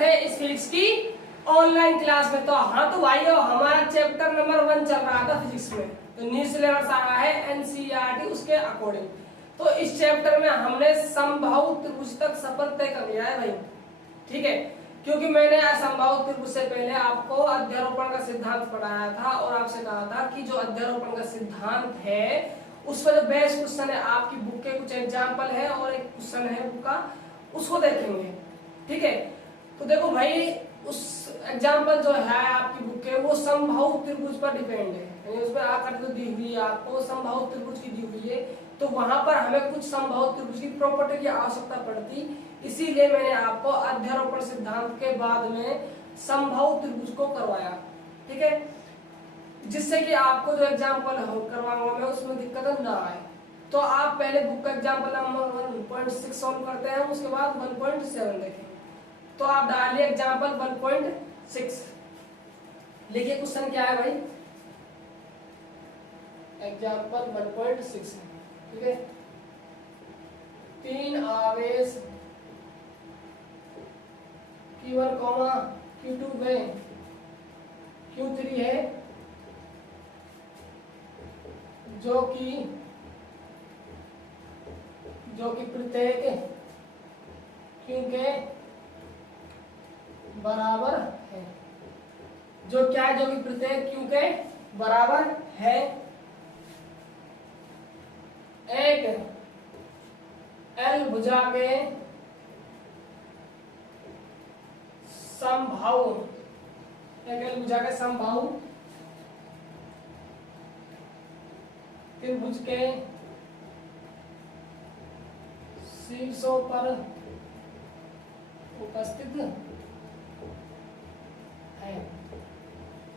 स्वागत है इस फिजिक्स की ऑनलाइन क्लास में। तो हाँ तो भाइयों, हमारा चैप्टर नंबर 1 चल रहा था फिजिक्स में। तो न्यू सिलेबस आ रहा है एनसीईआरटी उसके अकॉर्डिंग। तो इस चैप्टर में हमने समबाहु त्रिभुज तक सफर तय कर लिया है भाई, ठीक है। क्योंकि मैंने समबाहु त्रिभुज से पहले आपको अध्यारोपण का सिद्धांत पढ़ाया था और आपसे कहा था कि जो अध्यारोपण का सिद्धांत है उस पर जो बेस्ट क्वेश्चन है, आपकी बुक के कुछ एग्जाम्पल है और एक क्वेश्चन है बुक का, उसको देखेंगे, ठीक है। तो देखो भाई, उस एग्जाम्पल जो है आपकी बुक के वो समबाहु त्रिभुज पर डिपेंड है, यानी उस पर आकृति तो दी हुई है आपको, समबाहु त्रिभुज की दी हुई है। तो वहां पर हमें कुछ समबाहु त्रिभुज की प्रॉपर्टी की आवश्यकता पड़ती, इसीलिए मैंने आपको अध्यारोपण सिद्धांत के बाद में समबाहु त्रिभुज को करवाया, ठीक है, जिससे कि आपको जो एग्जाम्पल करवाऊंगा मैं उसमें दिक्कत ना आए। तो आप पहले बुक का एग्जाम्पल नंबर 1.6 सॉल्व करते हैं, उसके बाद 1.7 देखेंगे। तो आप डालिए एग्जाम्पल 1.6, लिखिए क्वेश्चन क्या है भाई, एग्जाम्पल 1.6 है, ठीक है। 3 आवेश Q1, Q2 में Q3 है, जो कि प्रत्येक Q के बराबर है, जो क्या है, जो कि प्रत्येक Q के बराबर है। एक L भुजा के समबाहु, एक L भुजा के समबाहु त्रिभुज के शीर्षों पर उपस्थित है,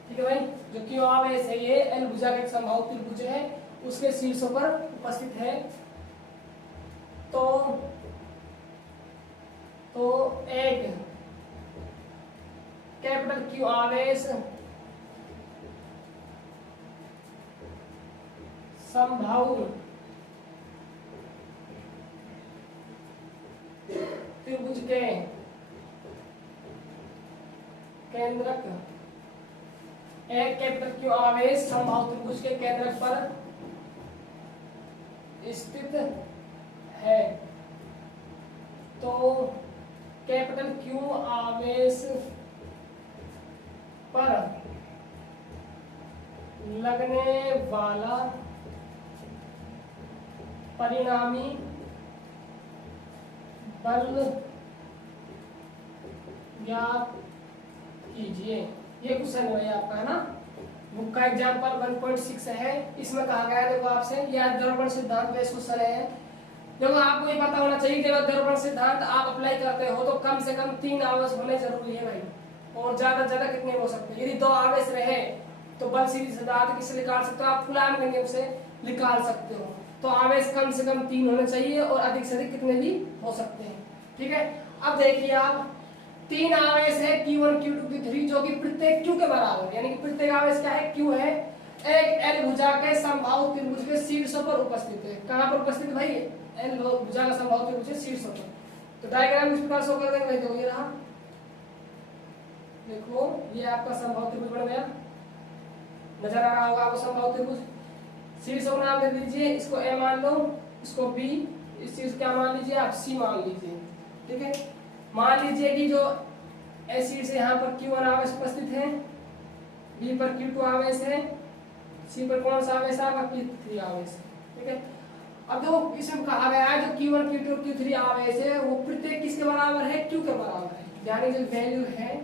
ठीक है भाई। जो क्यों आवेश है ये L भुजा का एक समबाहु त्रिभुज है, उसके शीर्षों पर उपस्थित है। तो एक कैपिटल Q आवेश समबाहु त्रिभुज के केंद्रक, एक कैपिटल Q आवेश समबाहु त्रिभुज के केंद्रक पर स्थित है। तो कैपिटल Q आवेश पर लगने वाला परिणामी बल ज्ञात कीजिए। ये क्वेश्चन है आपका, है ना। बुक का एग्जाम्पल 1.6 है, इसमें कहा गया है देखो आपसे, ये अध्यारोपण सिद्धांत बेस क्वेश्चन है। देखो आपको ये पता होना चाहिए कि अध्यारोपण सिद्धांत आप अप्लाई करते हो तो कम से कम 3 आवेश होने जरूरी है भाई, और ज्यादा ज्यादा कितने हो सकते हैं। यदि 2 आवेश रहे तो बल सीरीज सिद्धांत किससे निकाल सकते हो आप, कूलॉम के नियम से निकाल सकते हो। तो आवेश कम से कम 3 होने चाहिए और अधिक से अधिक कितने भी हो सकते हैं, ठीक है। अब देखिए आप, 3 आवेश है Q1, Q2, Q3, जो कि प्रत्येक Q के बराबर है, यानी कि प्रत्येक आवेश क्या है, Q है। एक L भुजा के समबाहु त्रिभुज के शीर्षों पर उपस्थित है। कहां पर उपस्थित है भाई, L भुजा का समबाहु त्रिभुज के शीर्षों पर। तो डायग्राम इस प्रकार शो कर देंगे, देखो ये रहा, देखो ये आपका समबाहु त्रिभुज बन गया, नजर आ रहा होगा आपको समबाहु त्रिभुज। शीर्षों का नाम दे दीजिए, इसको A मान लो, इसको B, इस चीज क्या मान लीजिए आप, C मान लीजिए, ठीक है। मान लीजिए कि जो A शीर्ष से यहाँ पर Q1 आवेश उपस्थित है, B पर Q2 आवेश है, C पर कौन सा आवेश है आपका, Q3 आवेश है, ठीक है। अब देखो इसमें कहा गया है जो Q1, Q2, Q3 आवेश है वो प्रत्येक किसके बराबर है, Q के बराबर है, यानी जो वैल्यू है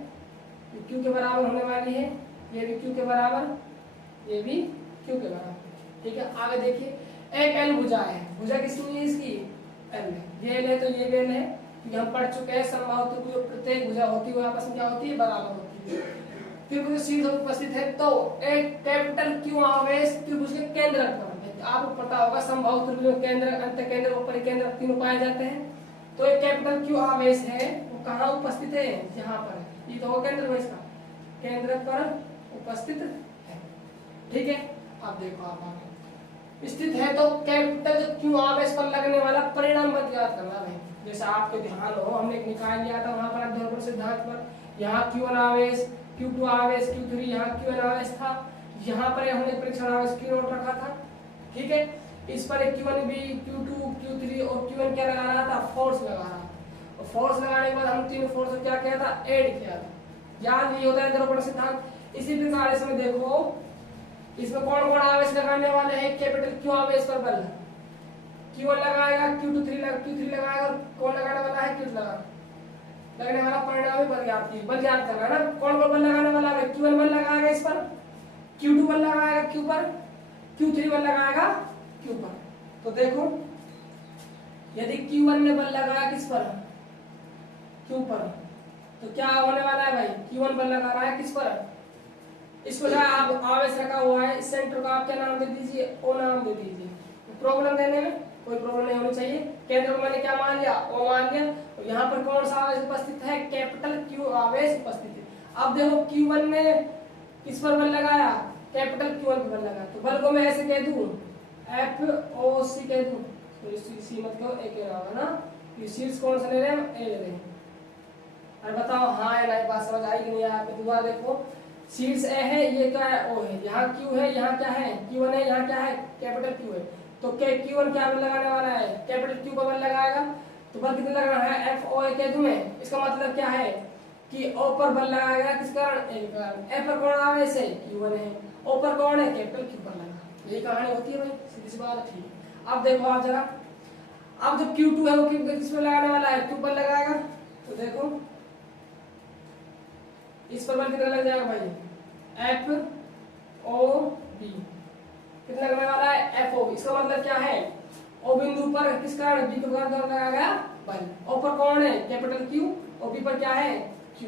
Q के बराबर होने वाली है, ये भी Q के बराबर, ये भी Q के बराबर, ठीक है। आगे देखिए, एक L भुजा है, भुजा किसकी है, इसकी L है, ये L है तो ये भी L है, हम पढ़ चुके हैं समबाहु त्रिभुज प्रत्येक भुजा होती है आपस में क्या होती है, बराबर होती है। त्रिभुज शीर्ष पर उपस्थित है, तो एक कैपिटल Q आवेश त्रिभुज के केंद्रक पर, आपको पता होगा समबाहु त्रिभुज में केंद्रक, अंत केंद्रक और परिकेंद्रक तीनों पाए जाते हैं। तो एक कैपिटल Q आवेश है वो कहाँ उपस्थित है, यहाँ पर, ये तो केंद्र है, इसका केंद्रक पर उपस्थित है, ठीक है। अब देखो आप आगे स्थित है, तो कैपिटल Q आवेश पर लगने वाला परिणाम बल ज्ञात करना है। जैसे आपके ध्यान हो, हमने एक निकाय लिया था वहां पर अध्यारोपण सिद्धांत पर, यहाँ Q1 आवेश, Q2 आवेश, Q3 यहाँ Q1 आवेश था, यहाँ पर हमने परीक्षण आवेश Q नोट रखा था, ठीक है। इस पर एक Q1B, Q2, Q3 और Q1 क्या लगा रहा था, फोर्स लगा रहा था, और फोर्स लगाने के बाद हम तीनों फोर्स को क्या किया था, ऐड किया था। याद नहीं होता है अध्यारोपण सिद्धांत। इसी प्रकार इसमें देखो, इसमें कौन कौन आवेश लगाने वाले हैं, कैपिटल Q आवेश पर बल Q1 लगाएगा, Q3 लगाएगा, और कौन लगाने वाला है, Q2 लगने वाला परिणामी बल याद करना है ना। कौन कौन बल लगाने वाला है, Q1 बल लगाएगा इस पर, Q2 बल लगाएगा Q पर, Q3 बल लगाएगा Q पर। तो देखो यदि Q1 ने बल लगाया किस पर, Q पर, तो क्या होने वाला है भाई, Q1 बल लगा रहा है किस पर, इसको जो आप आवेश रखा हुआ है, इस सेंटर का आप क्या नाम दे दीजिए, O नाम दे दीजिए। प्रॉब्लम देने में कोई प्रॉब्लम नहीं होनी चाहिए। केंद्र को मैंने क्या मान लिया, O मान लिया। और यहाँ पर कौन सा आवेश उपस्थित है, कैपिटल Q आवेश उपस्थित है। अब देखो Q1 ने किस पर बल लगाया, कैपिटल Q1 पर बल लगाया, तो बल को मैं ऐसे कह दूं, FOC कह दूं, तो सी मत कहो, एक है ना, ये शीर्ष कौन सा ले रहे हैं, ए ले रहे हैं। अरे बताओ हाँ या नहीं, बात समझ आई कि नहीं आपको। दोबारा देखो, शीर्ष ए है, ये क्या है, O है, यहाँ Q है, यहाँ क्या है, Q1 है, यहाँ क्या है, कैपिटल Q है। तो Q1 क्या बल लगाने वाला है, कैपिटल Q पर बल लगाएगा, तो बल कितना लग रहा है, FOA कह दूं मैं। इसका मतलब क्या है कि O पर बल लगाएगा किस कारण, A के कारण। F पर कौन आवेश है, Q1 है, O पर कौन है, कैपिटल Q पर लगा। यही कहानी होती है भाई, सीधी सी बात है, ठीक है। अब देखो आप जरा, अब जब Q2 है वो किस पर लगाने वाला है, Q पर लगाएगा, तो देखो इस पर बल कितना लग जाएगा भाई, FOB कितना लगने वाला है, FOB। इसका मतलब क्या है, O बिंदु पर किस कारण, B के द्वारा लगाया गया बल। O पर कौन है, कैपिटल Q, और B पर क्या है, Q।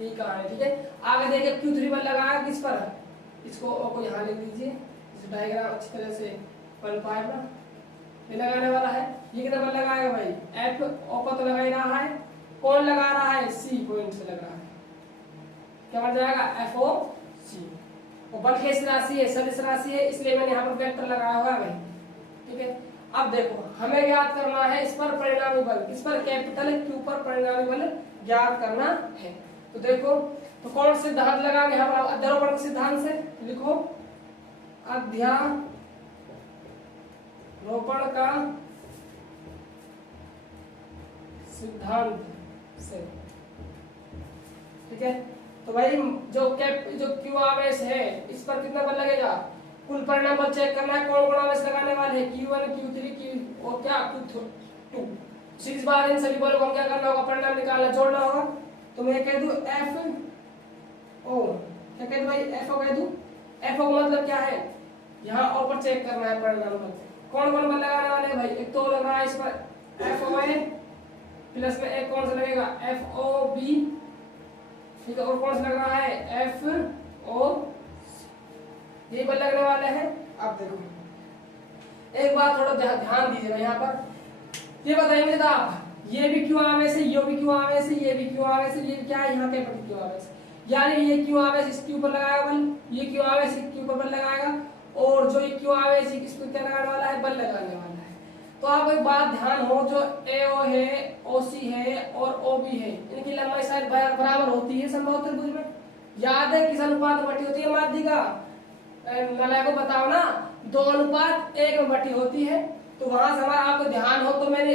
यही कहा है, ठीक है। आगे देखिए Q3 बल लगाया किस पर, इसको O को यहाँ लिख दीजिए, इस डायग्राम अच्छी तरह से बन पाएगा। ये लगाने वाला है, ये कितना बल लगाएगा भाई, O पर तो लगा ही रहा है, कौन लगा रहा है, C पॉइंट से लगा रहा है, क्या बन जाएगा, FOC। और बल किस राशि है, सदिश राशि है, इसलिए मैंने यहाँ पर वेक्टर लगाया हुआ है भाई, ठीक है। अब देखो हमें ज्ञात करना है इस पर परिणामी बल, किस पर, कैपिटल Q पर परिणामी बल ज्ञात करना है। तो देखो, तो कौन से सिद्धांत लगाएंगे यहाँ पर, अध्यारोपण के सिद्धांत से लिखो, अध्यारोपण का सिद्धांत से, ठीक है। तो भाई जो Q आवेश है इस पर कितना बल लगेगा, कुल परिणाम बल चेक करना है, कौन कौन आवेश लगाने वाले हैं, Q1, Q3, Q और क्या Q2। सीरीज बार इन सभी बलों को क्या करना होगा, परिणाम निकालना, जोड़ना होगा। तो मैं कह दूं FO, क्या कह दूं भाई, FO कह दूं। FO का मतलब क्या है, यहाँ O पर चेक करना है परिणाम बल, कौन कौन बल लगाने वाले हैं भाई। एक तो लग रहा है इस पर FOA, प्लस में एक कौन सा लगेगा, FOB, ठीक है, और कौन सा लग रहा है, FO, ये बल लगने वाले हैं। अब देखो एक बात थोड़ा ध्यान दीजिएगा यहाँ पर, ये बताएंगे तो आप, ये भी Q आवेश है, ये भी Q आवेश है, ये भी Q आवेश है, ये क्या है, यहाँ कैपिटल Q आवेश, यानी ये Q आवेश इस Q पर लगाएगा बल, ये Q आवेश इस Q पर बल लगाएगा, और जो ये Q आवेश इस पर क्या लगाने वाला है, बल लगाने वाला है। तो आप एक बात ध्यान हो, जो AO है, OC है और OB है, इनकी लंबाई शायद बराबर होती है संभवतः त्रिभुज में। याद है किस अनुपात में बटी होती है माध्यिका, नलाय को बताओ ना, 2:1 में बटी होती है। तो वहां से हमारा आपको ध्यान हो, तो मैंने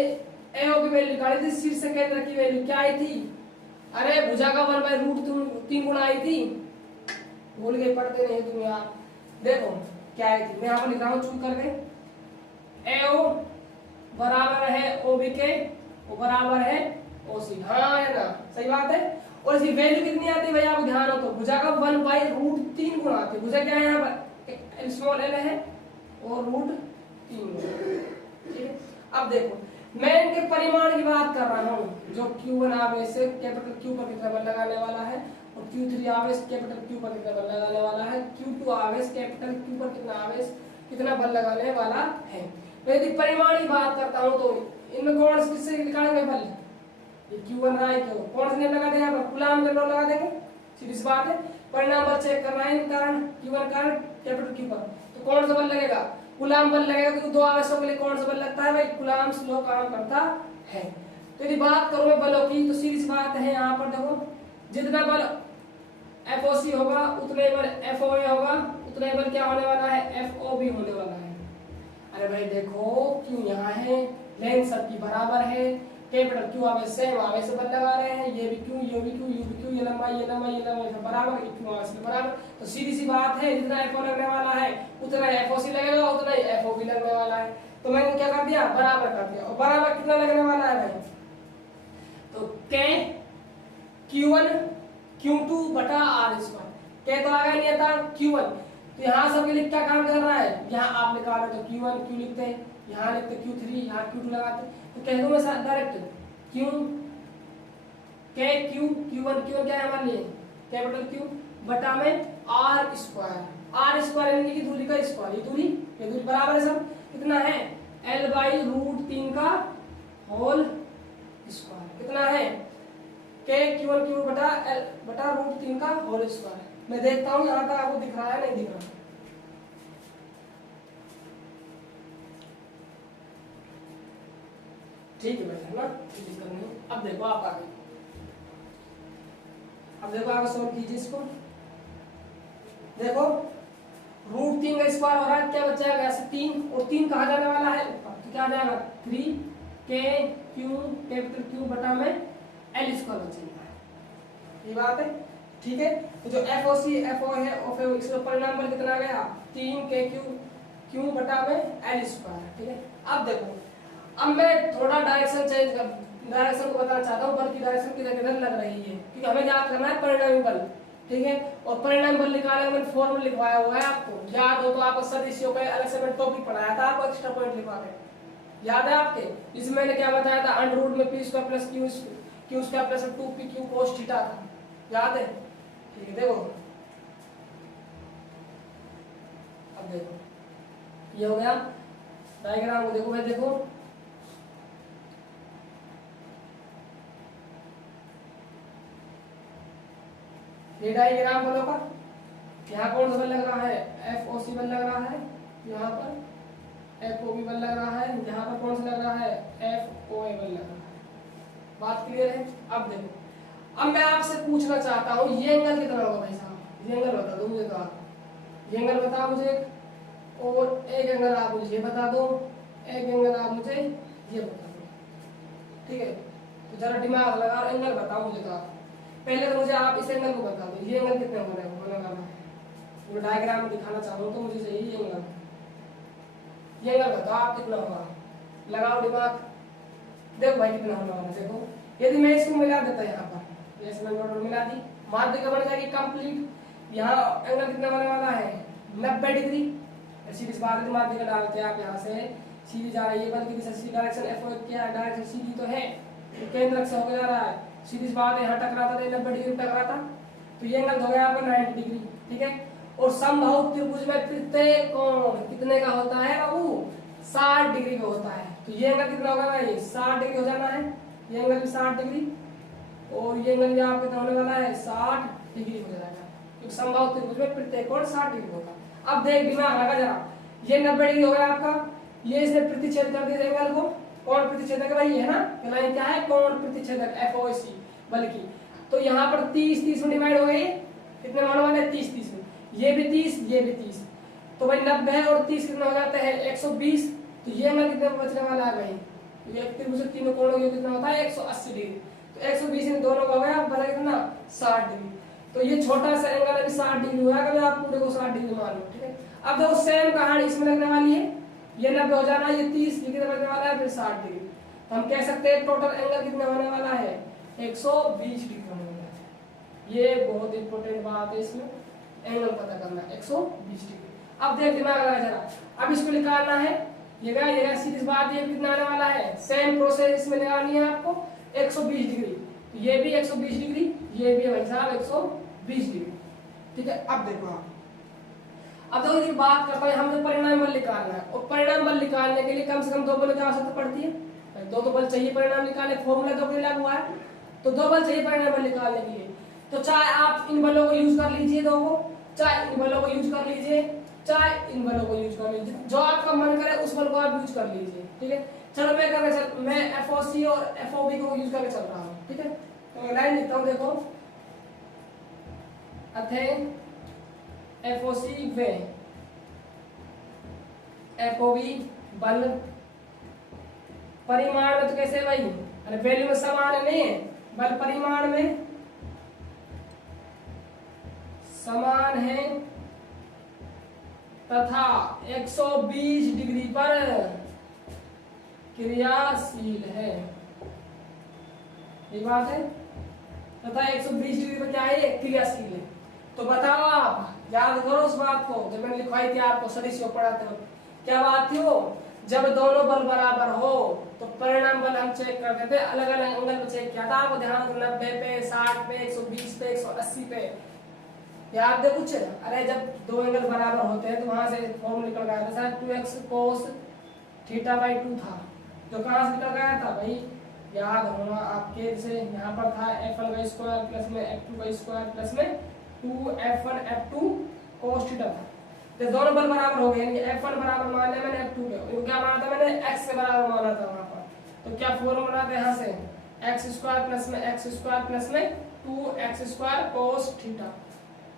AO की वैल्यू निकाली थी, शीर्ष केंद्र की वैल्यू क्या आई थी, अरे भुजा का 1/√3 गुना आई थी, भूल गए, पढ़ते नहीं तुम यार। देखो क्या आई थी, मैं यहाँ पर लिख रहा हूँ चूक करके, AO बराबर है OB के, वो बराबर है OC, हाँ है ना, सही बात है। और इसकी वैल्यू कितनी आती है भाई, आपको ध्यान हो तो, भुजा का 1/√3 गुना आती है। भुजा क्या है यहाँ पर, स्मॉल l है और √3 गुना, ठीक है। अब देखो मैं इनके परिमाण की बात कर रहा हूँ, जो Q1 आवेश से कैपिटल Q पर कितना बल लगाने वाला है, और Q3 आवेश कैपिटल Q पर कितना बल लगाने वाला है, Q2 आवेश कैपिटल Q पर कितना बल लगाने वाला है। तो यदि परिमाण की बात करता हूँ तो इनमें कौन से किससे निकालेंगे बल, ये Q1 रहा है, क्यों कौन से नियम लगा देंगे, यहाँ पर कूलाम के लॉ लगा देंगे, सीधी सी बात है। परिणाम बल चेक करना है, कारण Q1 कारण कैपिटल Q पर, तो कौन सा बल लगेगा, कूलाम बल लगेगा, क्योंकि दो आवेशों के लिए कौन सा बल लगता है भाई, कूलाम्स लॉ काम करता है। तो यदि बात करूं मैं बलों की तो सीधी सी बात है, यहाँ पर देखो जितना बल FOC होगा उतने बल FOA होगा, उतने बल क्या होने वाला है, FOB होने वाला है। अरे भाई देखो क्यों यहाँ है, लेंथ सबकी बराबर है, कैपिटल क्यू आवेश सेम आवेश से बल लगा रहे हैं, ये भी क्यू ये भी क्यू ये भी क्यू, ये लंबाई ये लंबाई ये लंबाई सब बराबर, ये क्यू आवेश से बराबर। तो सीधी सी बात है जितना FO लगने वाला है उतना FOC लगेगा, उतना ही FOB लगने वाला है। तो मैंने क्या कर दिया, बराबर कर दिया। और बराबर कितना लगने वाला है भाई, तो K Q1 Q2 बटा R स्क्वायर। K तो आ गया नहीं था Q1, तो यहाँ सबके लिए क्या काम कर रहा है, यहाँ आप निकाल रहे तो Q1 Q लिखते हैं, यहाँ लिखते Q3, यहाँ Q2 लगाते। तो कह दूं मैं direct Q K Q Q1 Q1 क्या है हमारे लिए, कैपिटल Q बटा में R स्क्वायर। R स्क्वायर यानी कि दूरी का स्क्वायर, ये दूरी बराबर है सब, कितना है L/√3 का होल स्क्वायर, कितना है K Q1 Q बटा L बटा √3 का होल स्क्वायर। मैं देखता हूँ यहाँ तक आपको दिख रहा है नहीं दिख रहा, ठीक है बेटा ना, दिक्कत नहीं। अब देखो आप आगे, अब देखो आगे सॉल्व कीजिए इसको। देखो √3 का स्क्वायर हो रहा है, क्या बच जाएगा ऐसे 3, और 3 कहाँ जाने वाला है ऊपर, तो क्या आ जाएगा 3K Q कैपिटल Q बटा में L स्क्वायर बचेगा, ये बात है ठीक है। तो जो FOC FO है FO इसका परिणाम बल कितना आ गया 3K Q बटा में L स्क्वायर, ठीक है। अब देखो अब मैं थोड़ा डायरेक्शन चेंज कर, डायरेक्शन को बताना चाहता हूँ, बल की डायरेक्शन किधर लग रही है, क्योंकि हमें याद करना है परिणामी बल, ठीक है। और परिणामी बल निकालने में फॉर्मूला लिखवाया हुआ है, आपको याद हो तो आपको सदिशों का अलग से मैं टॉपिक पढ़ाया था, आपको एक्स्ट्रा पॉइंट लिखवा के याद है आपके, जिसमें मैंने क्या बताया था, अंडर रूट में p square plus q square plus 2pq cos theta था, याद है, ठीक है। देखो अब देखो ये हो गया डायग्राम को, देखो भाई देखो ये डायग्राम बलों का, यहाँ कौन सा बल लग रहा है, FOC बल लग रहा है, यहाँ पर FOB बल लग रहा है, यहाँ पर कौन सा लग रहा है, FOA बल लग रहा है। बात क्लियर है। अब देखो अब मैं आपसे पूछना चाहता हूँ ये एंगल कितना होगा भाई साहब, ये एंगल बता दो मुझे, तो आप ये एंगल बताओ मुझे, और एक एंगल आप मुझे ये बता दो, एक एंगल आप मुझे ये बता दो, ठीक है। तो जरा दिमाग लगा एंगल बताओ मुझे, तो आप पहले तो मुझे आप इस एंगल को बता दो, ये एंगल कितने होने वाला है, मैं डायग्राम में दिखाना चाह रहा हूँ, तो मुझे चाहिए ये एंगल, ये एंगल बताओ आप कितना होगा, लगाओ दिमाग, देखो भाई कितना होने वाला है। देखो यदि मैं इसको मिला देता यहाँ पर, जैसे मैंने नोट मिला दी, माध्यिका बन जाएगी कंप्लीट। यहाँ एंगल कितना होने वाला है 90 डिग्री, सीधी बात है, माध्यिका डालते हैं आप, यहाँ से सीधी जा रही है, बल्कि दिशा डायरेक्शन FO क्या है, डायरेक्शन सीधी तो है, केंद्र से होकर जा रहा है, सीधी बात है, यहाँ टकराता था 90 डिग्री टकराता, तो ये एंगल हो गया यहाँ पर 90 डिग्री, ठीक है। और समबाहु त्रिभुज में प्रत्येक कोण कितने का होता है बाबू, 60 डिग्री का होता है। तो ये एंगल कितना होगा भाई, 60 डिग्री हो जाना है, ये एंगल भी 60 डिग्री, और ये एंगल भी आपको कितना होने वाला है 60 डिग्री हो जाएगा, क्योंकि समबाहु त्रिभुज में प्रत्येक कोण 60 डिग्री होगा। अब देख दिमाग लगा जरा, ये 90 डिग्री हो गया आपका, ये इसने प्रतिच्छेद कर दिया एंगल को, कोण प्रतिच्छेदक भाई है ना, कहलाए क्या है कोण प्रतिच्छेदक FOC बल्कि। तो यहाँ पर 30 30 में डिवाइड हो गए, कितने होने वाले हैं 30 30 में, ये भी 30 ये भी 30, तो भाई 90 और 30 कितना हो जाता है 120। तो ये एंगल कितने बचने वाला है भाई, ये त्रिभुज तीनों कोणों का कितना होता है 180 डिग्री, तो 120 इन दोनों का हो गया बचा कितना 60 डिग्री। तो ये छोटा सा एंगल अभी 60 डिग्री हुआ है, कभी आप पूरे को 60 डिग्री मान लो, ठीक है। अब देखो सेम कहानी इसमें लगने वाली है, ये 90 हो जाना है, ये 30 डिग्री बचने वाला है, फिर 60 डिग्री, तो हम कह सकते हैं टोटल एंगल कितना होने वाला है 120 डिग्री होने वाला है। ये बहुत इंपॉर्टेंट बात है, इसमें एंगल पता करना 120 डिग्री। अब देख दिमाग लगा जरा, अब इसको निकालना है, ये सीधी बात, ये कितना आने वाला है, सेम प्रोसेस इसमें लगानी है आपको 120 डिग्री, तो ये भी 120 डिग्री, ये भी भाई साहब 120 डिग्री, ठीक है। अब देखो आप, अब देखो ये बात करते हैं, हमें परिणाम बल निकालना है, और परिणाम बल निकालने के लिए कम से कम 2 बल की आवश्यकता पड़ती है, दो बल चाहिए परिणाम निकालने, फॉर्मूला 2 के लागू है, तो 2 बल चाहिए परिणाम बल निकालने के लिए। तो चाहे आप इन बलों को यूज कर लीजिए 2 को, चाहे इन बलों को यूज कर लीजिए, चाहे इन बलों को यूज कर लीजिए, जो आपका मन करे उस बल को आप यूज कर लीजिए, ठीक है। चलो मैं FOC और FOB को यूज करके चल रहा हूँ, ठीक है। तो मैं लाइन लिखता हूँ, देखो अथे FOC वे FOB बल परिमाण में तो कैसे भाई, अरे वैल्यू में समान नहीं है, बल परिमाण में समान है तथा 120 डिग्री पर क्रियाशील है, ये बात है। तथा 120 डिग्री पर क्या है, क्रियाशील है। तो बताओ आप याद करो उस बात को जब मैंने लिखवाई थी आपको सदिश पढ़ाते हो, क्या बात थी वो, जब दोनों बल बराबर हो तो परिणाम बल हम चेक करते थे, अलग अलग एंगल पे चेक किया था। आपको ध्यान रखना 90 पे, 60 पे, 120 पे, 180 पे, याद है कुछ? अरे जब दो एंगल बराबर होते हैं तो वहां से फॉर्मूला निकल गया था, शायद 2x cos θ/2 था, जो कहां से निकल गया था भाई, याद होना आपके, जैसे यहाँ पर था f1 का स्क्वायर प्लस में f2 का स्क्वायर प्लस में 2f1 f2 cos θ था। तो दोनों बल बराबर हो गए, यानी f1 बराबर मान लिया मैंने f2 के, इनको क्या माना था मैंने, x के बराबर माना था वहां पर। तो क्या फॉर्मूला था यहाँ से, x स्क्वायर प्लस में x स्क्वायर प्लस में 2x स्क्वायर cos θ,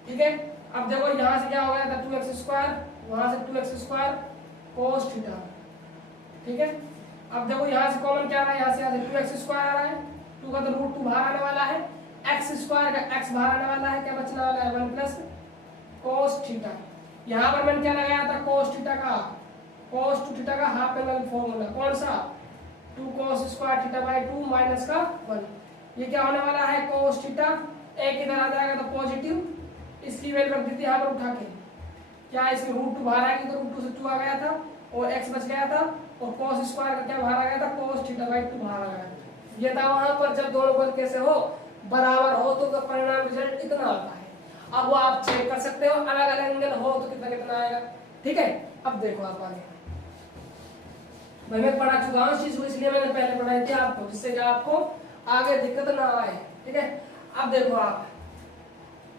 ठीक है। अब देखो यहाँ से क्या हो गया था 2x स्क्वायर, वहां से 2x स्क्वायर cos θ, ठीक है। अब देखो यहाँ से कॉमन क्या रहा है, यहाँ से 2x स्क्वायर आ रहा है, 2 का तो रूट 2 बाहर आने वाला है, x स्क्वायर का x बाहर आने वाला है, क्या बचने वाला है 1 प्लस cos θ। यहाँ पर मैंने क्या लगाया था, cos θ का हाफ एंगल फॉर्मूला, कौन सा, 2 cos स्क्वायर θ/2 माइनस का 1, ये क्या होने वाला है cos θ, एक इधर आ जाएगा तो पॉजिटिव, इसकी वैल्यू रख दी थी यहाँ पर उठा के, क्या इसमें रूट 2 बाहर आएगी तो रूट 2 से 2 आ गया था और x बच गया था, और cos स्क्वायर का क्या बाहर आ गया था, cos θ/2 बाहर आ गया था। ये था वहां पर जब दोनों बल कैसे हो, बराबर हो तो परिणाम रिजल्ट इतना आता है। अब वो आप चेक कर सकते हो, अलग अलग एंगल हो तो कितना कितना आएगा, ठीक है। अब देखो आप आगे, मैं पढ़ा चुका हूँ इस चीज को, इसलिए मैंने पहले पढ़ाई थी आपको, जिससे कि आपको आगे दिक्कत ना आए, ठीक है। अब देखो आप,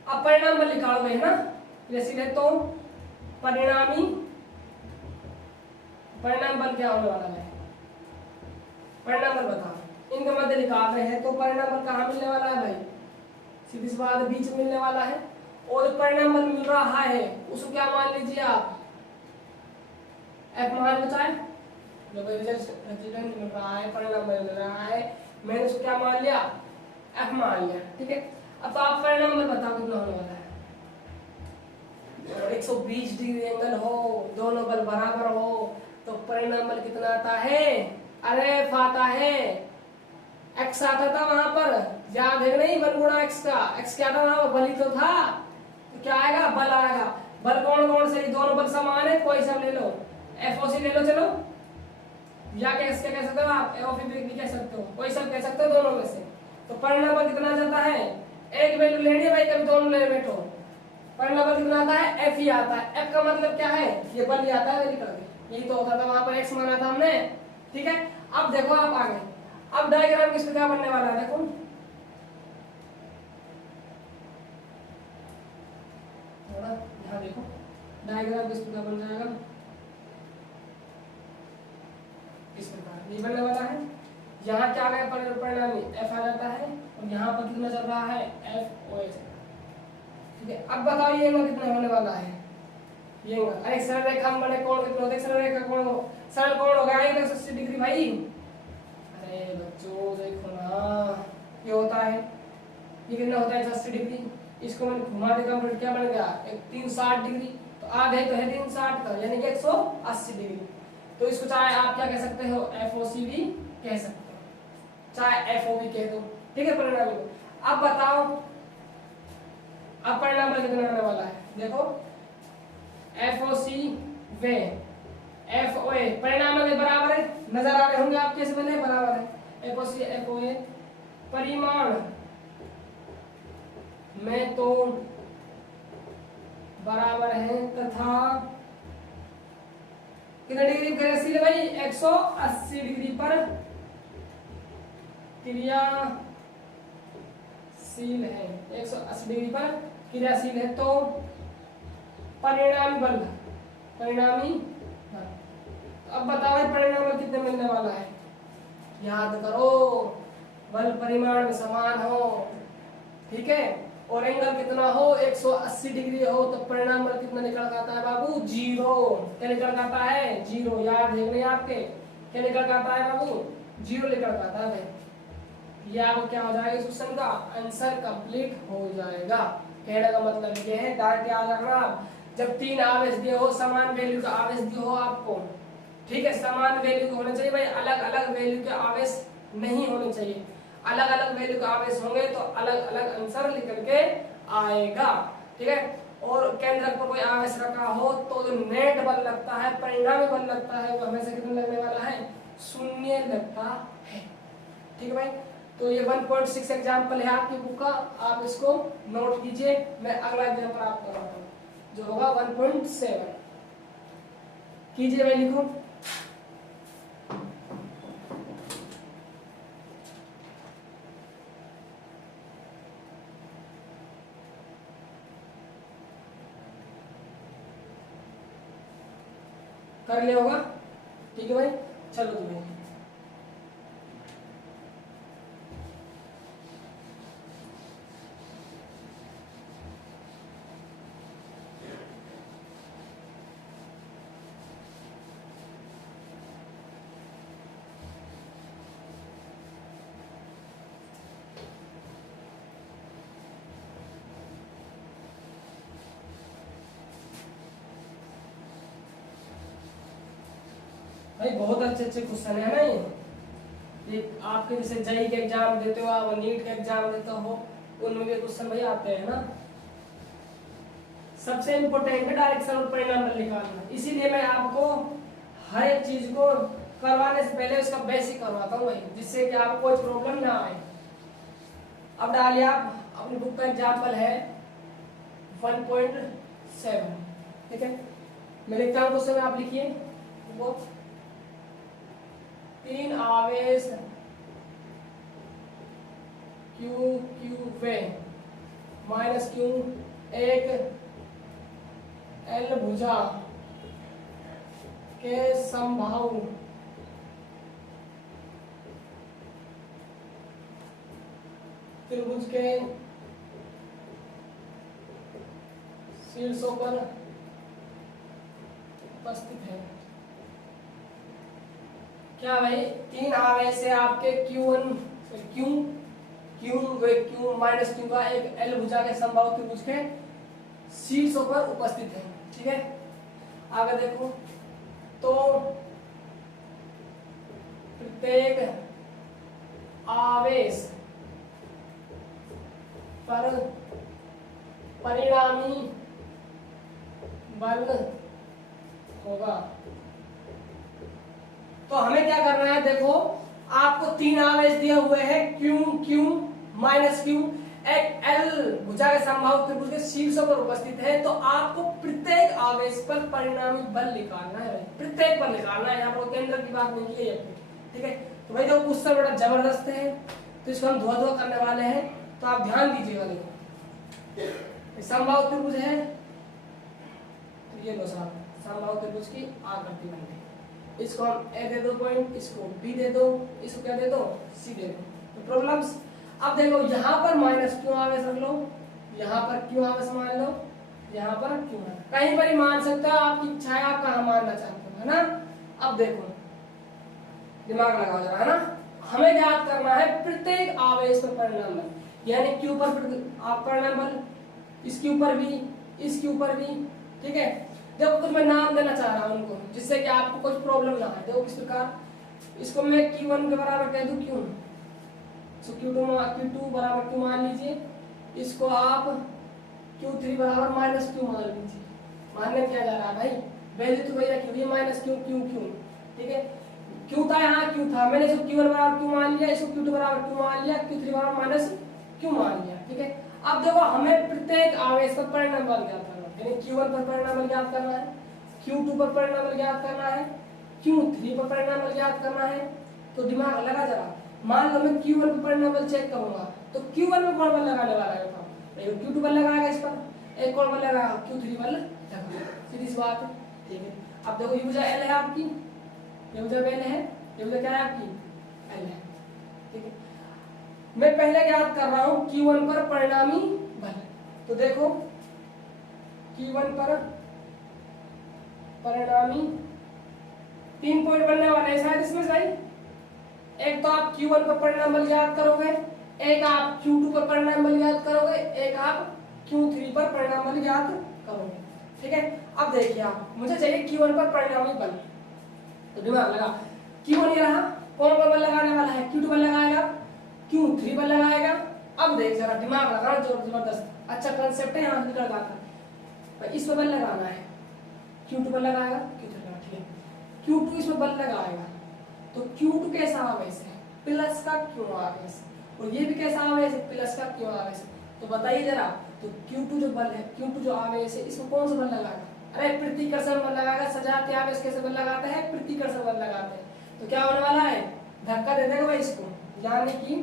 अब परिणाम बल निकाल रहे हैं ना, जैसे तो परिणाम बल क्या होने वाला है, परिणाम बल बताओ, इनके मध्य निकाल रहे हैं तो परिणाम बल कहाँ मिलने वाला है भाई, सीधी सी बात बीच में मिलने वाला है। और परिणाम बल मिल रहा है उसको क्या मान लीजिए आप, f मान बचाए, जो रिजल्ट मिल रहा है, परिणाम बल मिल रहा है, मैंने उसको क्या मान लिया, f मान लिया, ठीक है। अब तो आप परिणाम बल बताओ कितना होने वाला है, 120 डिग्री एंगल हो, दोनों बल बराबर हो तो परिणाम बल कितना आता है, अरे आता है, x आता था वहां पर, याद है नहीं, 1 गुणा x का, x क्या था वहां, बल ही तो था, तो क्या आएगा, बल आएगा। बल कौन कौन से, दोनों बल समान है, कोई सब ले लो, FOC ले लो, चलो, या क्या कह सकते हो आप, FOB भी कह सकते हो, कोई सब कह सकते हो दोनों में से। तो परिणाम बल कितना जाता है, एक वैल्यू लेनी है भाई, कभी दोनों ले बैठो, परिणाम बल कितना आता है, F ही आता है। F का मतलब क्या है, ये बल ही आता है, यही तो होता था वहां पर, x माना था हमने, ठीक है। अब देखो आप आगे, अब डायग्राम किस प्रकार बनने वाला है, देखो थोड़ा यहाँ देखो, डायग्राम किस प्रकार बन जाएगा, इस प्रकार ये बनने वाला है। यहाँ क्या आ गया परिणामी f आ जाता है, और यहाँ पर कितना चल रहा है, FOH, ठीक है। अब बताओ ये एंगल कितना होने वाला है, ये एंगल, अरे सरल रेखा में बने कोण कितना होता है, सरल रेखा कोण, सरल कोण हो गया 180 डिग्री भाई। अरे बच्चों देखो ना, ये होता है, ये कितना होता है 180 डिग्री, इसको मैंने घुमा देगा कंप्लीट, क्या बन गया, एक 360 डिग्री, तो आधे तो है 360 का, यानी कि 180 डिग्री। तो इसको चाहे आप क्या कह सकते हो, FOC भी कह सकते हो, चाहे FOB कह दो, ठीक है। परिणाम अब बताओ, अब परिणाम कितना आने वाला है, देखो FOC वे FOA, परिणाम में बराबर है, नजर आ रहे होंगे आप कैसे बने, बराबर है, FOC FOA परिमाण में तो बराबर है तथा कितने डिग्री क्रियाशील है भाई, 180 डिग्री पर क्रियाशील है, 180 डिग्री पर क्रियाशील है। तो परिणामी बल अब बताओ भाई परिणाम बल कितने मिलने वाला है, याद करो बल परिमाण में समान हो, ठीक है, और एंगल कितना हो 180 डिग्री हो, तो परिणाम बल कितना निकल कर आता है बाबू, जीरो। क्या निकल कर आता है, जीरो। याद है नहीं आपके, क्या निकल कर आता है बाबू, जीरो निकल कर आता है भाई। ये आपको क्या हो जाएगा इस क्वेश्चन का आंसर कंप्लीट हो जाएगा। कहने का मतलब ये है, डायरेक्ट याद रखना, जब तीन आवेश दिए हो, समान वैल्यू का आवेश दिए हो आपको, ठीक है, समान वैल्यू के होने चाहिए भाई, अलग अलग वैल्यू के आवेश नहीं होने चाहिए। अलग अलग वैल्यू का आवेश होंगे तो अलग अलग आंसर निकल के आएगा, ठीक है। और केंद्रक पर कोई आवेश रखा हो तो जो नेट बल लगता है, परिणामी बल लगता है, वो हमेशा कितना लगने वाला है, शून्य लगता है, ठीक है भाई। तो ये 1.6 एग्जाम्पल है आपकी बुक का, आप इसको नोट कीजिए। मैं अगला एग्जाम्पल आपको कराता हूँ जो होगा 1.7, कीजिए भाई, लिखो। कर लिया होगा, ठीक है भाई, चलो तुम्हें भाई बहुत अच्छे अच्छे क्वेश्चन है ना ये आपके जैसे जेईई के एग्जाम देते हो आप, नीट के एग्जाम देते हो, उनमें भी क्वेश्चन भाई आते हैं ना। सबसे इम्पोर्टेंट है डायरेक्शन और परिणाम बल निकालना, इसीलिए मैं आपको हर एक चीज को करवाने से पहले उसका बेसिक करवाता हूँ भाई, जिससे कि आपको कोई प्रॉब्लम ना आए। अब डालिए आप अपनी बुक का एग्जाम्पल है 1.7, ठीक है, मैं लिखता हूँ क्वेश्चन, आप लिखिए। वो तीन आवेश क्यू क्यू वे माइनस क्यू, एक एल भुजा के समबाहु त्रिभुज के शीर्षों पर उपस्थित है। क्या भाई, तीन आवेश है आपके Q1 Q माइनस Q का एक L भुजा के समबाहु त्रिभुज के शीर्षों पर उपस्थित है, ठीक है। आगे देखो, तो प्रत्येक आवेश पर परिणामी बल होगा। तो हमें क्या करना है, देखो आपको तीन आवेश दिए हुए हैं Q माइनस Q, एक L भुजा के समबाहु त्रिभुज के शीर्षों पर उपस्थित है, तो आपको प्रत्येक आवेश पर परिणामी बल निकालना है, प्रत्येक पर निकालना है, यहाँ पर केंद्र की बात नहीं है, ठीक है। तो भाई जो क्वेश्चन बड़ा जबरदस्त है, तो इसको हम धुआं धुआं करने वाले हैं, तो आप ध्यान दीजिएगा। देखो समबाहु त्रिभुज है, तो ये लो साहब समबाहु त्रिभुज की आकृति बन गई, इसको हम ए दे दो पॉइंट, इसको बी दे दो, इसको क्या दे दो, सी दे दो। तो प्रॉब्लम्स, अब देखो यहाँ पर माइनस क्यों आवेश रख लो, यहाँ पर क्यों आवेश मान लो, यहाँ पर क्यों, कहीं पर ही मान सकते हो, आपकी इच्छा है आप कहाँ मानना चाहते हो, है ना। अब देखो दिमाग लगाओ जरा, है ना, हमें याद करना है प्रत्येक आवेश पर परिणाम बल, यानी क्यू पर आप परिणाम बल, इसके ऊपर भी, इसके ऊपर भी, ठीक है। देखो कुछ मैं नाम देना चाह रहा हूँ उनको, जिससे कि आपको कुछ प्रॉब्लम ना आए। देखो किस प्रकार, इसको मैं Q1 के बराबर कह दूं, क्यों, तो Q2 बराबर क्यों मान लीजिए, इसको आप Q3 बराबर माइनस क्यू मान लीजिए। मानने क्या जा रहा है भाई, वैल्यू तो भैया Q, minus Q Q Q, ठीक है। क्यू था यहाँ, क्यू था, मैंने इसको Q1 बराबर क्यू मान लिया, इसको Q2 बराबर क्यू मान लिया, Q3 बराबर माइनस क्यू मान लिया, ठीक है। अब देखो हमें प्रत्येक आवेश पर परिणाम बल ज्ञात करना है, यानी Q1 पर परिणाम बल ज्ञात करना है, Q2 पर परिणाम बल ज्ञात करना है, Q3 पर परिणाम बल ज्ञात करना है। तो दिमाग लगा जरा, मान लो मैं Q1 पर परिणाम बल चेक करूंगा, तो Q1 में कौन बल लगाने वाला है, Q2 बल लगाएगा इस पर, एक कौन बल लगाएगा, Q3 बल लगाएगा, सीधी सी बात है, ठीक है। अब देखो ये भुजा L है आपकी, ये उधर एल है, ये उधर क्या है आपकी एल है, ठीक है। मैं पहले याद कर रहा हूं Q1 पर परिणामी बल। तो देखो Q1 पर परिणामी 3 पॉइंट बनने वाले हैं शायद इसमें भाई। एक तो आप Q1 पर परिणाम बल याद करोगे, एक आप Q2 पर परिणाम बल याद करोगे, एक आप Q3 पर परिणाम बल याद करोगे, ठीक है। अब देखिए आप, मुझे चाहिए Q1 पर परिणामी बल, तो दिमाग लगा Q1 ये रहा, कौन बल लगाने वाला है, Q2 बल लगाएगा, Q3 बल लगाएगा। अब देख जरा दिमाग लगाना जबरदस्त, अच्छा कंसेप्ट है, यहाँ निकल जाता है। इस पर बल लगाना है, Q2 बल लगाएगा, Q3 लगाएगा, ठीक है। Q2 इस पर बल लगाएगा, तो Q2 कैसा आवेश है, प्लस का क्यों आवेश, और ये भी कैसा आवेश है, प्लस का क्यों आवेश। तो बताइए जरा, तो Q2 जो बल है, Q2 जो आवेश है, इसको कौन सा बल लगाएगा, अरे प्रतिकर्षण बल लगाएगा। सजातीय आवेश कैसे बल लगाते हैं, प्रतिकर्षण बल लगाते हैं। तो क्या होने वाला है, धक्का दे देगा भाई इसको, यानी कि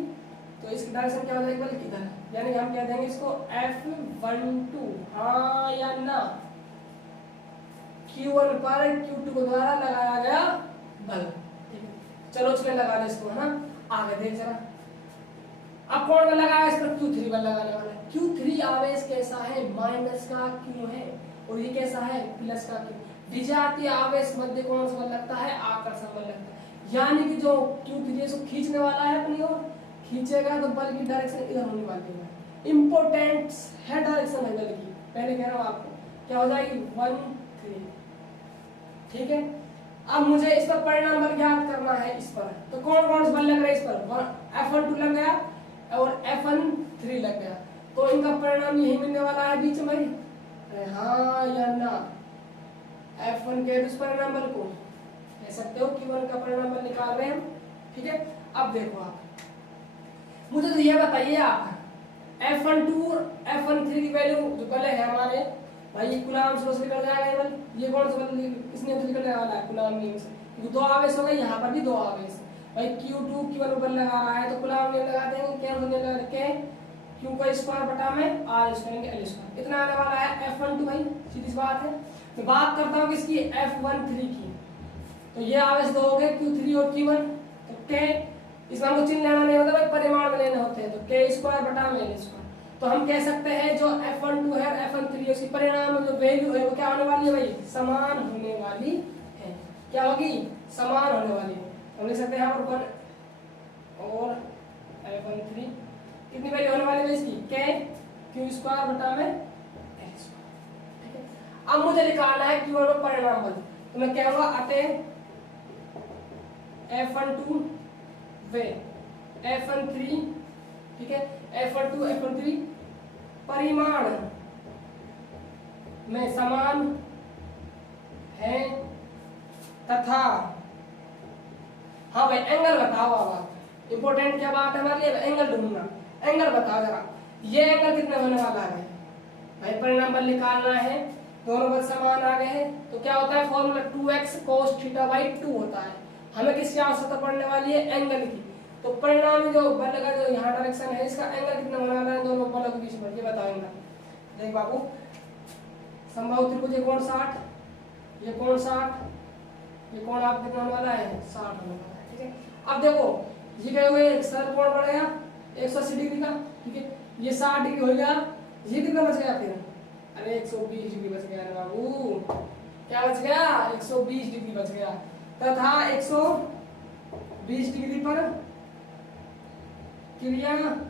तो इसकी डायरेक्शन क्या हो जाएगी, बल किधर, यानी कि हम कह देंगे इसको F12, हाँ या ना, Q1 पर Q2 को द्वारा लगाया गया बल, ठीक है। चलो उसने लगा दे इसको, है ना। आगे देख जरा, अब कौन बल लगाया इस पर, Q3 बल लगाने वाला है। Q3 आवेश कैसा है, माइनस का Q है, और ये कैसा है, प्लस का Q। विजातीय आवेश मध्य कौन सा बल लगता है, आकर्षण बल लगता है। यानी कि जो Q3 इसको खींचने वाला है अपनी ओर, खींचेगा तो बल की डायरेक्शन इधर होने वाली है। इंपॉर्टेंट है डायरेक्शन है बल की, पहले कह रहा हूं आपको, क्या हो जाएगी 1 3, ठीक है। अब मुझे इस पर परिणाम बल ज्ञात करना है इस पर, तो कौन कौन से बल लग रहे हैं इस पर, F12 लग गया और F13 लग गया, तो इनका परिणाम यही मिलने वाला है बीच में, हाँ या ना। F1 के दुष्परिणाम बल को कह सकते हो Q1 का परिणाम बल निकाल रहे हैं हम, ठीक है। अब देखो आप, मुझे तो ये बताइए आप, F12 और F13 की वैल्यू जो बल है हमारे भाई, ये कूलाम से निकल जाएगा ये बल, ये कौन सा बल इस नियम से निकलने वाला है, कूलाम नियम से, क्योंकि दो आवेश हो गए, यहाँ पर भी दो आवेश भाई। Q2 Q1 बल लगा रहा है तो कूलाम नियम लगा देंगे, क्या लगा के Q का स्क्वायर बटा में R स्क्वायर L स्क्वायर, इतना आने वाला है F12 भाई, सीधी सी बात है। मैं बात करता हूँ किसकी, F13 की, तो ये आवेश दो हो गए Q3 और Q1, तो K इसमें हमको चिन्ह लेना नहीं होता भाई, परिमाण में लेने होते हैं, तो K स्क्वायर बटा में L स्क्वायर। तो हम कह सकते हैं जो F12 है F13 है, उसकी परिणाम में जो वैल्यू है वो क्या होने वाली है भाई, समान होने वाली है। क्या होगी, समान होने वाली है। हम लिख सकते हैं यहाँ पर 1 और F13 कितनी वैल्यू होने वाली है इसकी, K Q स्क्वायर बटा में L स्क्वायर, ठीक है। अब मुझे निकालना है Q1 और परिणाम बल, तो मैं कहूँगा अतः F12 वे F13, ठीक है, F12 F13 परिमाण में समान है तथा, हाँ भाई एंगल बताओ। अब आप इंपॉर्टेंट क्या बात है हमारे लिए, एंगल ढूंढना, एंगल बताओ जरा, ये एंगल कितना होने वाला है भाई, परिणाम बल निकालना है, दोनों बल समान आ गए हैं, तो क्या होता है फॉर्मूला 2x cos θ/2 होता है। हमें किसकी आवश्यकता पड़ने वाली है, एंगल की। तो परिणामी जो बल का जो यहाँ डायरेक्शन है, इसका एंगल कितना होने वाला है दोनों बलों के बीच में, ये बताएंगे। देख बाबू, समबाहु त्रिभुज ये कोण 60, ये कोण 60, ये कोण आप कितना होने वाला है 60 होने वाला है, ठीक है। अब देखो ये क्या हुए, सरल कोण बढ़ गया 180 डिग्री का, ठीक है, ये 60 डिग्री हो गया, ये कितना बच गया फिर, अरे 120 डिग्री बच गया बाबू, क्या बच गया 120 डिग्री बच गया, तथा 120 डिग्री पर क्रियाशील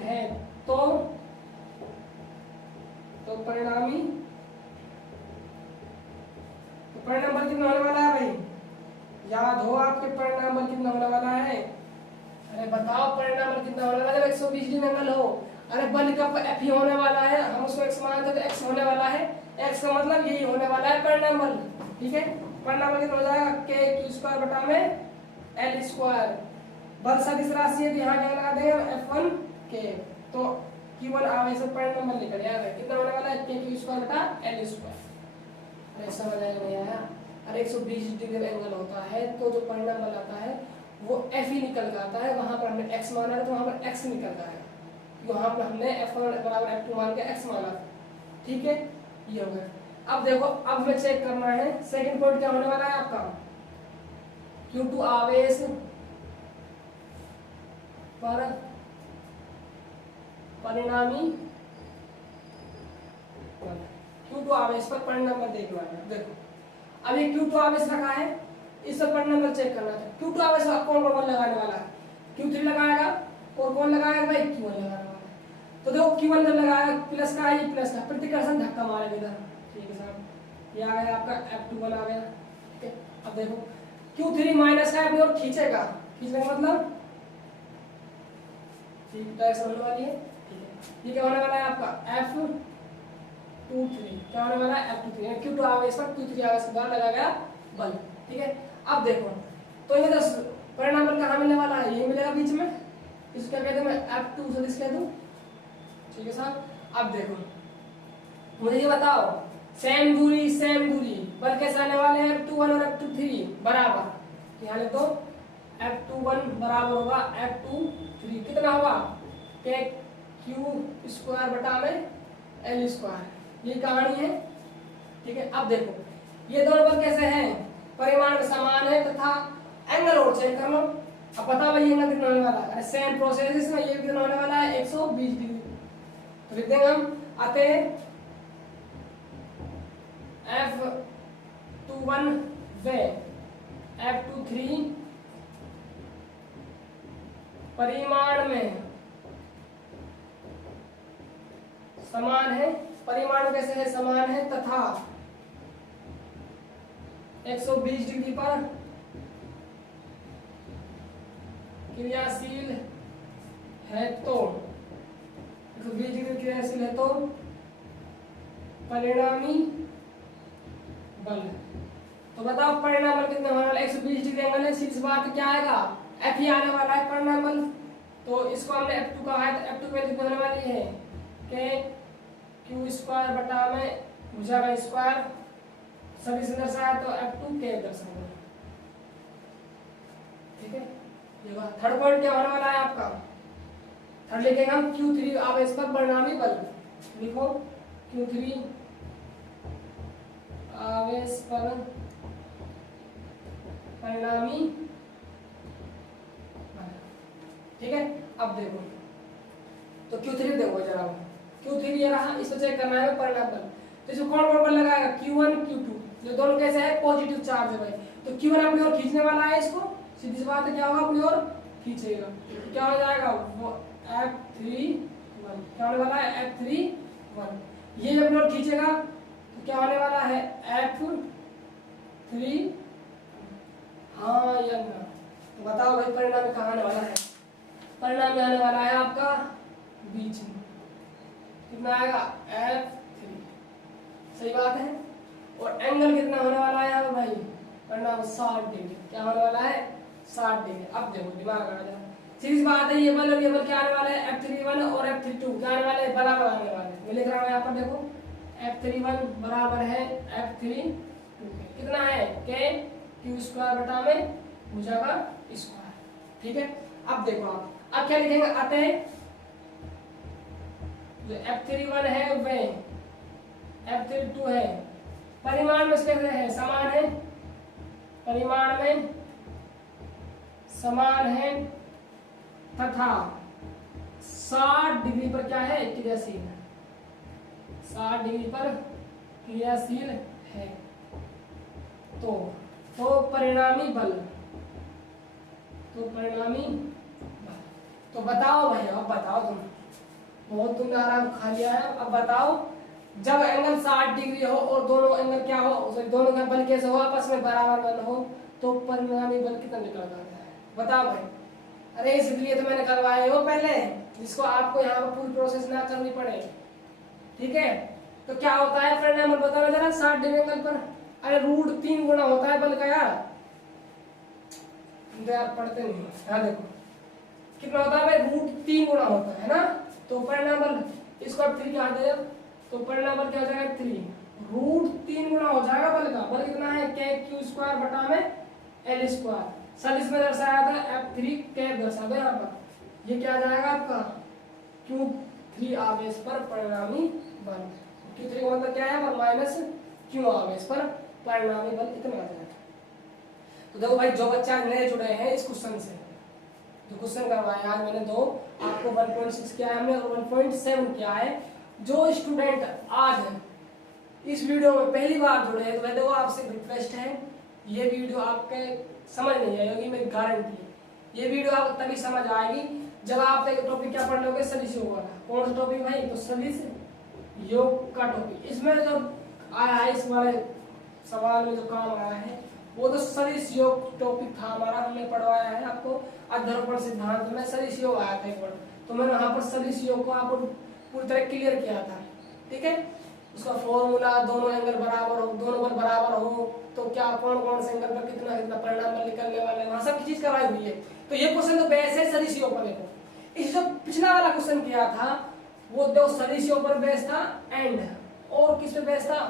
है, तो परिणामी परिणाम बल कितना होने वाला है भाई, याद हो आपके परिणाम बल कितना होने वाला है, अरे बताओ परिणाम बल कितना होने वाला है, 120 डिग्री एंगल हो, अरे बल का F ही होने वाला है, हम उसको x मानते तो x होने वाला है, x का मतलब यही होने वाला है परिणाम बल, ठीक है। परिणाम बल कितना हो जाएगा, K Q स्क्वायर बटा में L स्क्वायर, बल सदिश राशि है तो यहाँ क्या लगा देंगे F1 K, तो Q1 आवेश से परिणाम बल निकल आएगा, कितना होने वाला है K Q स्क्वायर बटा L स्क्वायर। अरे समझ आया नहीं आया, अरे 120 डिग्री एंगल होता है तो जो परिणाम बल आता है वो F ही निकल जाता है, वहां पर हमने x माना है तो वहां पर x निकल जाएगा, वहां पर हमने F1 बराबर F2 मान के x माना, ठीक है, ये हो गया। अब देखो, अब हमें चेक करना है सेकंड पॉइंट क्या होने वाला है आपका, Q2 आवेश पर परिणामी बल। Q2 आवेश पर परिणामी बल देखना है। देखो अब ये Q2 आवेश रखा है, इस पर परिणामी बल चेक करना है। Q2 आवेश कौन कौन लगाने वाला है? Q3 लगाएगा और कौन लगाएगा भाई? Q1 लगाने वाला है। तो देखो Q1 जब लगाएगा प्लस का, ये प्लस का प्रतिकर्षण धक्का मारेगा इधर। ठीक है साहब, ये आ गया आपका F21 आ गया। ठीक है, अब देखो Q3 माइनस का अपनी ओर खींचेगा, खींचने का मतलब ठीक डायरेक्शन होने वाली है। ठीक है, ये क्या होने वाला है आपका F23, क्या होने वाला है F23, Q2 आवेश पर Q3 आवेश के द्वारा लगाया गया बल। ठीक है, अब देखो तो ये परिणाम बल कहाँ मिलने वाला है? ये मिलेगा बीच में, इसको क्या कहते हैं? मैं F2 सदिश कह दूं। ठीक है साहब, अब देखो मुझे ये बताओ, सेम दूरी बल कैसे आने वाले हैं? F21 और F23 बराबर। यहाँ लिख दो F21 बराबर होगा F23, कितना होगा? Q स्क्वायर बटा में L स्क्वायर, ये कहानी है। ठीक है, अब देखो ये दोनों बल कैसे हैं? परिमाण में समान है तथा एंगल और चेक कर लो। अब बता भाई एंगल कितना होने वाला है? सेम प्रोसेस में ये कितना होने वाला है? 120 डिग्री। तो लिख देंगे हम अतः F21 व F23 परिमाण में समान है। परिमाण कैसे है? समान है तथा 120 डिग्री पर क्रियाशील है। तो 120 डिग्री क्रियाशील है तो परिणामी बल। तो बताओ परिणाम बल कितना होने वाला है? 120 डिग्री एंगल है, सीधी सी बात क्या आएगा? F ही आने वाला है परिणाम बल। तो इसको हमने F2 कहा है, तो F2 में कितनी होने वाली है? कि Q स्क्वायर बटा में भुजा का स्क्वायर सभी से दर्शाया, तो F2 के दर्शाया। ठीक है, ये बात। थर्ड पॉइंट क्या होने वाला है आपका? थर्ड लिखेंगे हम Q3 आवेश पर परिणामी बल। लिखो Q3 आवेश पर परिणामी बल। ठीक है, अब देखो तो Q3 देखो जरा, Q3 ये रहा, इसको चेक करना है परिणाम बल। तो इसको कौन कौन बल लगाएगा? Q1 Q2, जो दोनों कैसे है? पॉजिटिव चार्ज है भाई। तो Q1 अपनी ओर खींचने वाला है, इसको सीधी सी बात है क्या होगा? अपनी ओर खींचेगा, क्या हो जाएगा? वो F31, क्या होने वाला है? F31। ये जब अपनी ओर खींचेगा तो क्या होने वाला है? F3। हाँ या ना? तो बताओ भाई परिणाम कहाँ आने वाला है? परिणाम आने वाला है आपका बीच में, कितना आएगा? F3। सही बात है। और एंगल कितना होने वाला है यहाँ भाई? परिणाम 60 डिग्री, क्या होने वाला है? 60 डिग्री। अब देखो दिमाग आ जाए, सीधी बात है, ये बल और ये बल क्या आने वाला है? F31 और F32 क्या आने वाले हैं? बराबर आने वाले हैं। मैं लिख रहा हूँ यहाँ पर, देखो F31 बराबर है F32, कितना है? के Q स्क्वायर बटा में भुजा का स्क्वायर। ठीक है, अब देखो आप अब क्या लिखेंगे? अतः जो F31 है वह F32 है, परिमाण में से है समान है, परिमाण में समान है तथा 60 डिग्री पर क्या है? क्रियाशील। 60 डिग्री पर क्रियाशील है। तो परिणामी बल, तो परिणामी बल। तो बताओ भाई, अब बताओ तुम, बहुत तुमने आराम खा लिया है। अब बताओ जब एंगल 60 डिग्री हो और दोनों एंगल क्या हो, दोनों का बल कैसे हो? आपस में बराबर बल हो, तो परिणामी बल कितना निकल आता है? बताओ भाई। अरे इसलिए तो मैंने करवाए हो पहले, जिसको आपको यहाँ पर पूरी प्रोसेस ना करनी पड़े। ठीक है, तो क्या होता है परिणाम बल? बताओ जरा 60 डिग्री एंगल पर। अरे √3 गुना होता है बल का यार, आप पढ़ते नहीं। हाँ देखो कितना होता है भाई? √3 गुना होता है ना। तो परिणाम बल, इसको आप 3 क्या दे, तो परिणाम बल क्या हो जाएगा? 3 √3 गुना हो जाएगा बल का। बल कितना है? के Q स्क्वायर बटा में L स्क्वायर। सर इसमें दर्शाया था F3 के दर्शा दो यहाँ पर। ये क्या आ जाएगा आपका? Q3 आवेश पर परिणामी बल। Q3 का मतलब क्या है? माइनस Q आवेश पर परिणामी बल, इतना आ जाएगा। तो देखो भाई, जो बच्चा नए जुड़े हैं इस क्वेश्चन से, जो क्वेश्चन करवाया आज मैंने दो, आपको 1.6 किया है हमने और 1.7 किया है। जो स्टूडेंट आज इस वीडियो में पहली बार जुड़े हैं तो मैं देखो आपसे रिक्वेस्ट है, ये वीडियो आपके समझ नहीं आएगी, मेरी गारंटी है। ये वीडियो आपको तभी समझ आएगी जब आप एक टॉपिक क्या पढ़ लोगे, सदिश योग वाला। कौन सा टॉपिक भाई? तो सदिश योग का टॉपिक। इसमें जब आया है, इस वाले सवाल में जो काम आया है वो तो सदिश योग टॉपिक था हमारा, हमने पढ़वाया है आपको अध्यारोपण सिद्धांत में। सदिश योग आया था एक बार, तो मैंने वहां पर सदिश योग को आपको पूरी तरह क्लियर किया था, ठीक है। उसका फॉर्मूला, दोनों एंगल बराबर हो, दोनों बल बराबर हो तो क्या कौन कौन से एंगल पर कितना कितना परिणाम बल निकलने वाले हैं, वहां सब चीज करवाई हुई है। तो ये क्वेश्चन तो बेस है सदिश योग पर। देखो इस जो पिछला वाला क्वेश्चन किया था वो दो सदिश योग पर बेस था एंड और किस पे बेस था?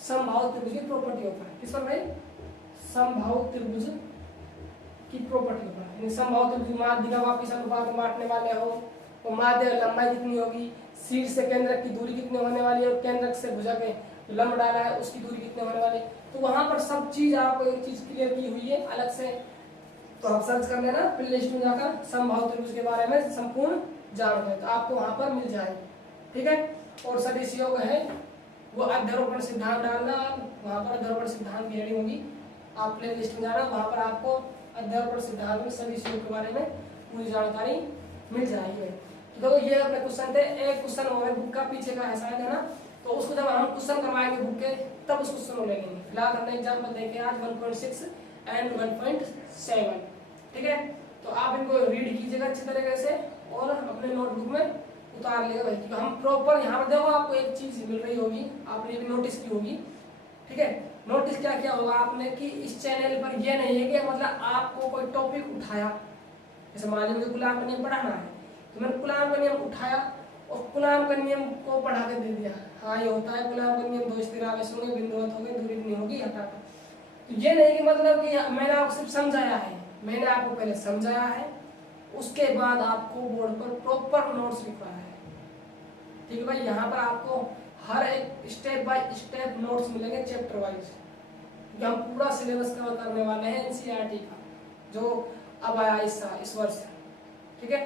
समबाहु त्रिभुज की प्रॉपर्टी पर। किस पर भाई? समबाहु त्रिभुज की प्रॉपर्टी पर। समबाहु त्रिभुज माध्य का आप किस अनुपात में बांटने वाले हो, तो माध्य लंबाई कितनी होगी, शीर्ष से केंद्रक की दूरी कितनी होने वाली है और केंद्रक से भुजा के लंब डाला है उसकी दूरी कितनी होने वाली है। तो वहां पर सब चीज आपको एक चीज क्लियर की हुई है अलग से, तो आप सर्च कर लेना प्ले लिस्ट में जाकर, समबाहु त्रिभुज के बारे में संपूर्ण जानकारी तो आपको वहां पर मिल जाएगी, ठीक है। और सदिश योग है वो अध्यारोपण सिद्धांत डालना, वहां पर अध्यारोपण सिद्धांत की हेडिंग होगी, आप प्ले लिस्ट में जाना, वहां पर आपको अध्यारोपण सिद्धांत में सदिश योग के बारे में पूरी जानकारी मिल जाएगी। तो देखो ये अपने क्वेश्चन थे, एक क्वेश्चन हो गया बुक का पीछे का है शायद, है ना। तो उसको जब हम क्वेश्चन करवाएंगे बुक के तब उस क्वेश्चन को ले लेंगे। फिलहाल हमने एग्जाम्पल देखे आज 1.6 एंड 1.7, ठीक है। तो आप इनको रीड कीजिएगा अच्छी तरीके से और अपने नोटबुक में उतार लेगा भाई, क्योंकि हम प्रॉपर यहाँ पर देखो आपको एक चीज मिल रही होगी, आपने ये भी नोटिस की होगी, ठीक है। नोटिस क्या किया होगा आपने कि इस चैनल पर ये नहीं है कि मतलब आपको कोई टॉपिक उठाया, जैसे मान लीजिए गुलाम का नियम पढ़ाना है तो मैंने गुलाम का नियम उठाया और गुलाम का नियम को पढ़ा के दे दिया, हाँ ये होता है गुलाम का नियम, दो स्थिर आवेश होंगे, बिंदुवत होंगे, दूरी नहीं होगी, हटा। तो ये नहीं कि मतलब कि मैंने आपको सिर्फ समझाया है, मैंने आपको पहले समझाया है उसके बाद आपको बोर्ड पर प्रॉपर नोट्स लिखवाया है, ठीक है भाई। यहाँ पर आपको हर एक स्टेप बाय स्टेप नोट्स मिलेंगे चैप्टर वाइज, क्योंकि हम पूरा सिलेबस कवर करने वाले हैं एनसीईआरटी का जो अब आया इस वर्ष, ठीक है।